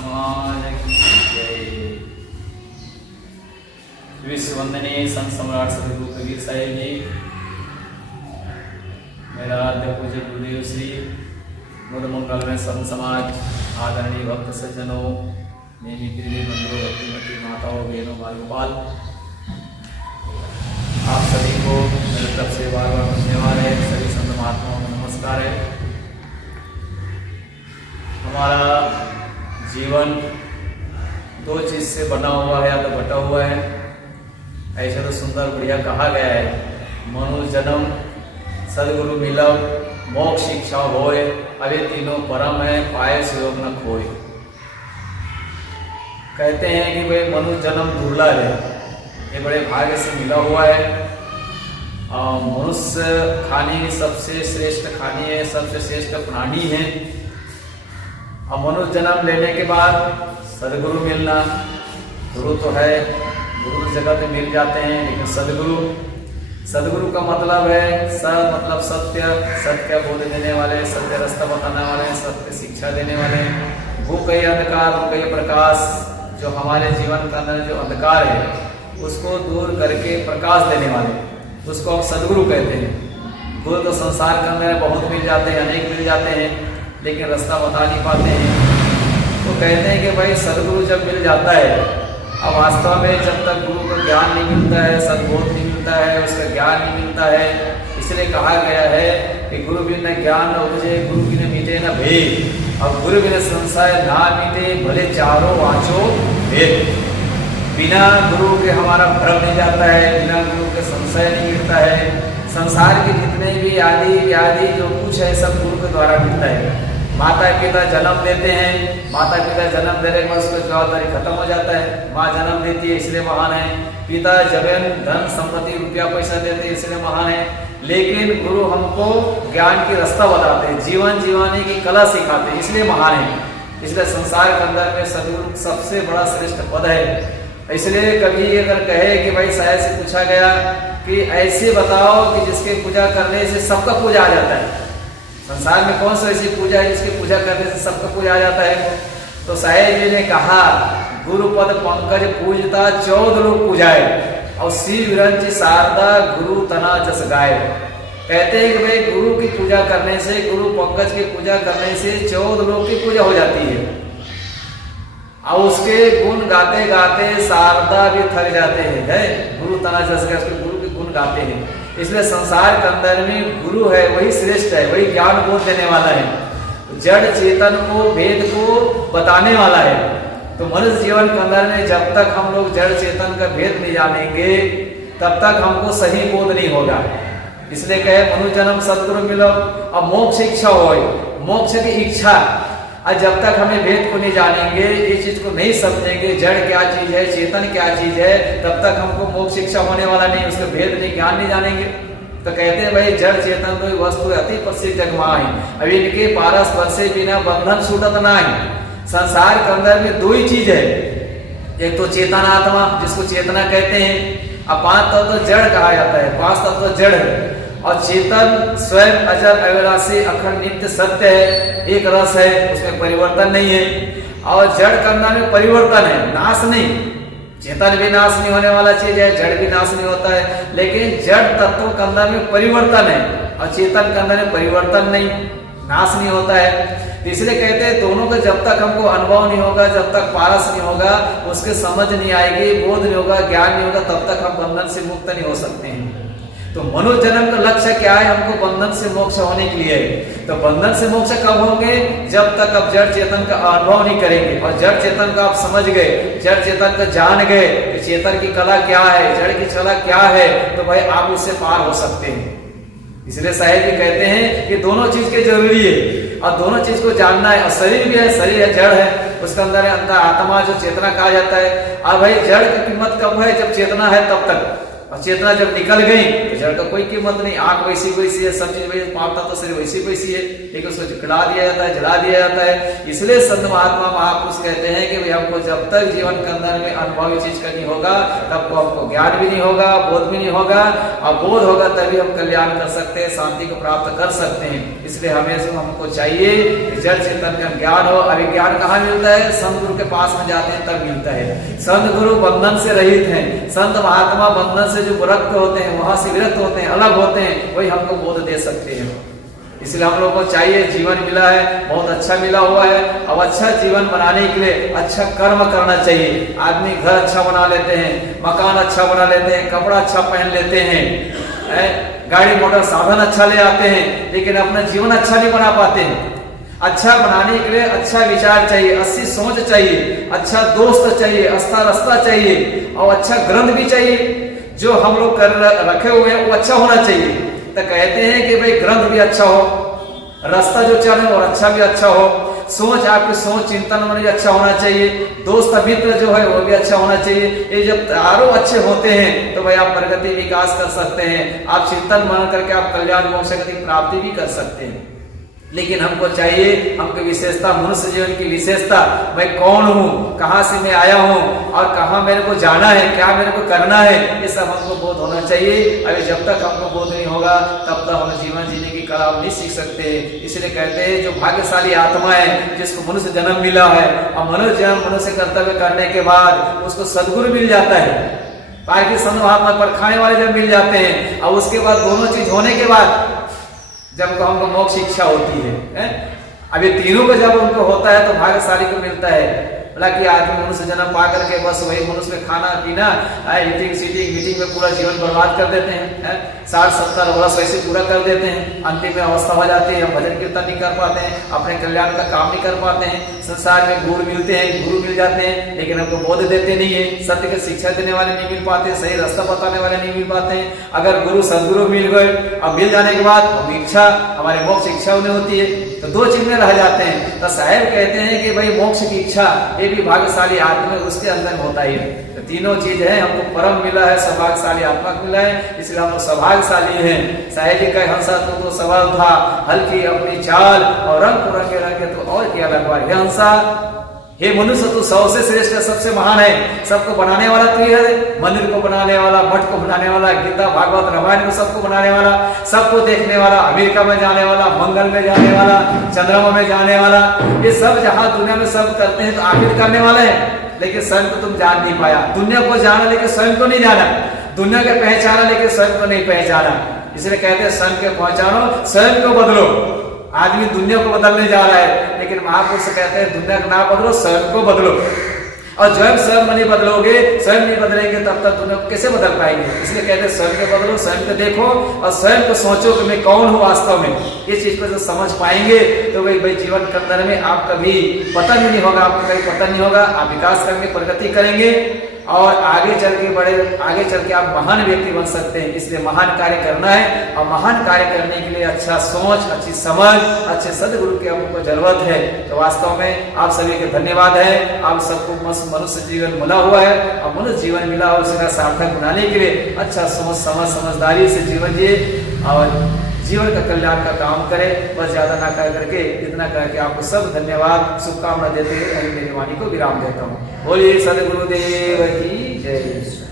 समाज की जय। विश्ववंदनीय संत सम्राट सदगुरु कबीर साहिब जी, मेरा आद्य पूज्य गुरुदेव श्री मुदमंगल में संत समाज, आदरणीय भक्त सज्जनों, मेरी प्रिय बंधुओं, भक्तिमती माताओं, बहनों, बाल गोपाल, आप सभी को मेरी तरफ से बार बार धन्यवाद है। सभी संत महात्माओं को नमस्कार है। हमारा जीवन दो चीज से बना हुआ है या तो बटा हुआ है। ऐसा तो सुंदर बढ़िया कहा गया है, मनुष्य जन्म सदगुरु मिलव मोक्ष शिक्षा होए, अरे तीनों परम है पाए सुयोग न खोए। कहते हैं कि भाई मनुष्य जन्म दुर्लभ है, ये बड़े भाग्य से मिला हुआ है। मनुष्य खाने सबसे श्रेष्ठ खानी है, सबसे श्रेष्ठ प्राणी है। और मनुष्य जन्म लेने के बाद सदगुरु मिलना, गुरु तो है, गुरु जगत में मिल जाते हैं, लेकिन सदगुरु का मतलब है सद मतलब सत्य, सत्य बोध देने वाले, सत्य रास्ता बताने वाले, सत्य शिक्षा देने वाले। वो कई अंधकार, वो कई प्रकाश, जो हमारे जीवन का अंदर जो अंधकार है उसको दूर करके प्रकाश देने वाले, उसको हम सदगुरु कहते हैं। गुरु तो संसार के अंदर बहुत मिल जाते हैं, अनेक मिल जाते हैं, लेकिन रास्ता बता नहीं पाते हैं। तो कहते हैं कि भाई सदगुरु जब मिल जाता है, अब वास्तव में जब तक गुरु को ज्ञान नहीं मिलता है, सद्बोध नहीं मिलता है, उसका ज्ञान नहीं मिलता है, इसलिए कहा गया है कि गुरु बिना ज्ञान न उपजे, गुरु बिना मिटे न भेद। अब गुरु बिना संशय ना मिटे, भले चारों वाचो भेद। बिना गुरु के हमारा भ्रम नहीं जाता है, बिना गुरु के संशय नहीं मिटता है। संसार के जितने भी आदि व्याधि जो कुछ है सब गुरु के द्वारा मिलता है। माता पिता जन्म देते हैं, माता पिता जन्म देने के बाद उसकी जवाबदारी खत्म हो जाता है। माँ जन्म देती है इसलिए महान है, पिता जबन धन संपत्ति रुपया पैसा देते हैं इसलिए महान है। लेकिन गुरु हमको ज्ञान की रास्ता बताते हैं, जीवन जीवाने की कला सिखाते हैं, इसलिए महान है। इसलिए संसार के अंदर में सदगुरु सबसे बड़ा श्रेष्ठ पद है। इसलिए कभी अगर कहे कि भाई शायद से पूछा गया कि ऐसे बताओ कि जिसके पूजा करने से सबका पूजा आ जाता है। संसार में कौन सा ऐसी पूजा है जिसकी पूजा करने से सबका पूजा आ जाता है? तो साहेब जी ने कहा, गुरु पद पंकज पूजता 14 लोग पूजाए, और श्री विरंच शारदा गुरु तना जस गाय। कहते हैं कि भाई गुरु की पूजा करने से, गुरु पंकज की पूजा करने से 14 लोग की पूजा हो जाती है। और उसके गुण गाते गाते शारदा भी थक जाते हैं, है गुरु तना जस गाय, उसके गुरु के गुण गाते हैं। इसलिए संसार के अंदर में गुरु है वही श्रेष्ठ है, वही ज्ञान बोध देने वाला है, जड़ चेतन को वेद को बताने वाला है। तो मनुष्य जीवन के अंदर में जब तक हम लोग जड़ चेतन का भेद नहीं जानेंगे तब तक हमको सही बोध नहीं होगा। इसलिए कहे मनुष्य जन्म सदगुरु मिलो और मोक्ष इच्छा हो, मोक्ष की इच्छा। और जब तक हमें भेद को नहीं जानेंगे, इस चीज को नहीं समझेंगे, जड़ क्या चीज है, चेतन क्या चीज है, तब तक हमको मोक्ष शिक्षा होने वाला नहीं, उसका भेद नहीं, ज्ञान नहीं जानेंगे। तो कहते हैं भाई जड़ चेतन कोई वस्तु अति प्रसिद्ध जगमाही, अब इनके पारस स्पर्शे बिना बंधन छूटत नहीं। संसार के अंदर में दो ही चीज है, एक तो चेतन आत्मा जिसको चेतना कहते हैं, और 5 तत्व तो जड़ कहा जाता है, 5 तत्व तो जड़ है। और चेतन स्वयं अजर अविनाशी अखंड नित्य सत्य है, एक रस है, उसमें परिवर्तन नहीं है। और जड़ करना में परिवर्तन है, नाश नहीं। चेतन भी नाश नहीं होने वाला चीज है, जड़ भी नाश नहीं होता है, लेकिन जड़ तत्वों के अंदर में परिवर्तन है और चेतन के अंदर में परिवर्तन नहीं, नाश नहीं होता है। तो इसलिए कहते हैं दोनों का जब तक हमको अनुभव नहीं होगा, जब तक पारस नहीं होगा, उसके समझ नहीं आएगी, बोध नहीं होगा, ज्ञान नहीं होगा, तब तक हम बंधन से मुक्त नहीं हो सकते हैं। तो मनुष्य जन्म का लक्ष्य क्या है? हमको बंधन से मोक्ष होने के लिए। तो बंधन से मोक्ष कब होंगे? जब तक आप जड़ चेतन का अनुभव नहीं करेंगे, और जड़ चेतन का आप समझ गए, जड़ चेतन का जान गए कि चेतन की कला क्या है, जड़ की कला क्या है, तो भाई आप उससे पार हो सकते हैं। इसलिए साहिब जी कहते हैं कि दोनों चीज के जरूरी है, और दोनों चीज को जानना है। और शरीर भी है, शरीर है, जड़ है, उसके अंदर है अंतर आत्मा जो चेतना कहा जाता है। और भाई जड़ की कीमत कब है? जब चेतना है तब तक। और चेतना जब निकल गई तो जड़ का कोई कीमत नहीं, आंख वैसी वैसी है, सब चीज वैसी, पापता तो शरीर वैसी वैसी है, लेकिन उसको जला दिया जाता है, जला दिया जाता है। इसलिए संत महात्मा महापुरुष कहते हैं कि भाई हमको जब तक जीवन के अंदर में अनुभवी चीज करनी होगा तब तो हमको ज्ञान भी नहीं होगा, बोध भी नहीं होगा, और बोध होगा तभी हम कल्याण कर सकते हैं, शांति को प्राप्त कर सकते हैं। इसलिए हमेशा हमको चाहिए कि जड़ चेतन का ज्ञान हो। अभी ज्ञान कहाँ मिलता है? संत गुरु के पास में जाते हैं तब मिलता है। संत गुरु बंधन से रहित हैं, संत महात्मा बंधन से जो विरक्त होते हैं, वहां से विरक्त होते हैं, अलग होते हैं, वही हमको बोध दे सकते हैं। इसलिए हम लोगों को चाहिए, जीवन मिला है, बहुत अच्छा मिला हुआ है, अब अच्छा जीवन बनाने के लिए अच्छा कर्म करना चाहिए। आदमी घर अच्छा बना लेते हैं, मकान अच्छा बना लेते हैं, कपड़ा अच्छा पहन लेते हैं, गाड़ी मोटर साधन अच्छा ले आते हैं, लेकिन अपना जीवन अच्छा नहीं बना पाते हैं। अच्छा बनाने के लिए अच्छा विचार चाहिए, अच्छी सोच चाहिए, अच्छा दोस्त चाहिए, अच्छा रास्ता चाहिए, और अच्छा ग्रंथ भी चाहिए। जो हम लोग कर रखे हुए हैं वो अच्छा होना चाहिए। तो कहते हैं कि भाई ग्रंथ भी अच्छा हो, रास्ता जो चले और अच्छा भी अच्छा हो, सोच आपकी सोच चिंतन मन भी अच्छा होना चाहिए, दोस्त मित्र जो है वो भी अच्छा होना चाहिए। ये जब चारों अच्छे होते हैं तो भाई आप प्रगति विकास कर सकते हैं, आप चिंतन मन करके आप कल्याण मोक्ष की प्राप्ति भी कर सकते हैं। लेकिन हमको चाहिए, हमको विशेषता, मनुष्य जीवन की विशेषता, मैं कौन हूँ, कहाँ से मैं आया हूँ और कहाँ मेरे को जाना है, क्या मेरे को करना है, ये सब हमको बोध होना चाहिए। अभी जब तक हमको बोध नहीं होगा तब तक हम जीवन जीने की कला नहीं सीख सकते। इसलिए कहते हैं जो भाग्यशाली आत्मा है, जिसको मनुष्य जन्म मिला है, और मनुष्य जन्म मनुष्य कर्तव्य करने के बाद उसको सदगुरु मिल जाता है, पार्टी संत महात्मा पर खाने वाले जब मिल जाते हैं, और उसके बाद दोनों चीज होने के बाद जब हमको मोक्ष इच्छा होती है, अब ये तीनों को जब उनको होता है तो भाग्यशाली को मिलता है। हालांकि आदमी मनुष्य जन्म पा करके बस वही मनुष्य में खाना पीना, ईटिंग सीटिंग मीटिंग में पूरा जीवन बर्बाद कर देते हैं, 60-70 वर्ष वैसे पूरा कर देते हैं, अंतिम में अवस्था हो जाती है, हम भजन कीर्तन नहीं कर पाते हैं, अपने कल्याण का काम नहीं कर पाते हैं। संसार में गुरु मिलते हैं, गुरु मिल जाते हैं, लेकिन हमको बोध देते नहीं है, सत्य की शिक्षा देने वाले नहीं मिल पाते, सही रास्ता बताने वाले नहीं मिल पाते हैं। अगर गुरु सदगुरु मिल गए, अब मिल जाने के बाद इच्छा, हमारे मोक्ष इच्छा उन्हें होती है, तो दो चीज में रह जाते हैं। तो साहेब कहते हैं कि भाई मोक्ष की इच्छा ये भी भाग्यशाली आत्मा उसके अंदर होता ही है। तो तीनों चीज है, हमको परम मिला है, सौभाग्यशाली आत्मा मिला है, इसलिए हम लोग सौभाग्यशाली हैं। साहेब जी का हंसा तो सवाल था, हल्की अपनी चाल और रंग पुरंगे रंगे तो और क्या लगवा। हे हंसा, हे मनुष्य तू सबसे श्रेष्ठ है, सबसे महान है, सबको बनाने वाला तू ही है, मंदिर को बनाने वाला, मठ को बनाने वाला, गीता भागवत रामायण को सबको बनाने वाला, सबको देखने वाला, अमेरिका में जाने वाला, मंगल में जाने वाला, चंद्रमा में जाने वाला, ये सब जहां दुनिया में सब करते हैं तो आखिर करने वाले हैं। लेकिन स्वयं को तुम जान नहीं पाया, दुनिया को जाना लेकिन स्वयं को नहीं जाना, दुनिया के पहचाना लेकिन स्वयं को नहीं पहचाना। इसलिए कहते हैं स्वयं के पहचानो, स्वयं को बदलो। आदमी दुनिया को बदलने जा रहा है, लेकिन महापुरुष कहते हैं दुनिया को ना बदलो, स्वयं को बदलो। और जब स्वयं नहीं बदलोगे, स्वयं नहीं बदलेंगे, तब तक दुनिया को कैसे बदल पाएंगे। इसलिए कहते हैं स्वयं को बदलो, स्वयं को देखो और स्वयं को सोचो कि मैं कौन हूँ वास्तव में। इस चीज को जब समझ पाएंगे तो भाई जीवन के अंदर में आप कभी पतन नहीं होगा, आपको कभी पतन नहीं होगा, आप विकास करेंगे, प्रगति करेंगे और आगे चल के आप महान व्यक्ति बन सकते हैं। इसलिए महान कार्य करना है, और महान कार्य करने के लिए अच्छा सोच, अच्छी समझ, अच्छे सदगुरु की आपको जरूरत है। तो वास्तव में आप सभी के धन्यवाद है, आप सबको मनुष्य जीवन मिला हुआ है, और मनुष्य जीवन मिला हुआ उसका सार्थक बनाने के लिए अच्छा सोच समझदारी से जीवन जिए और जीवन का कल्याण का काम करें। बस ज्यादा ना कर करके इतना करके आपको सब धन्यवाद शुभकामना देते हुए मेरी वाणी को विराम देता हूँ। बोलिए सदगुरुदेव की जय।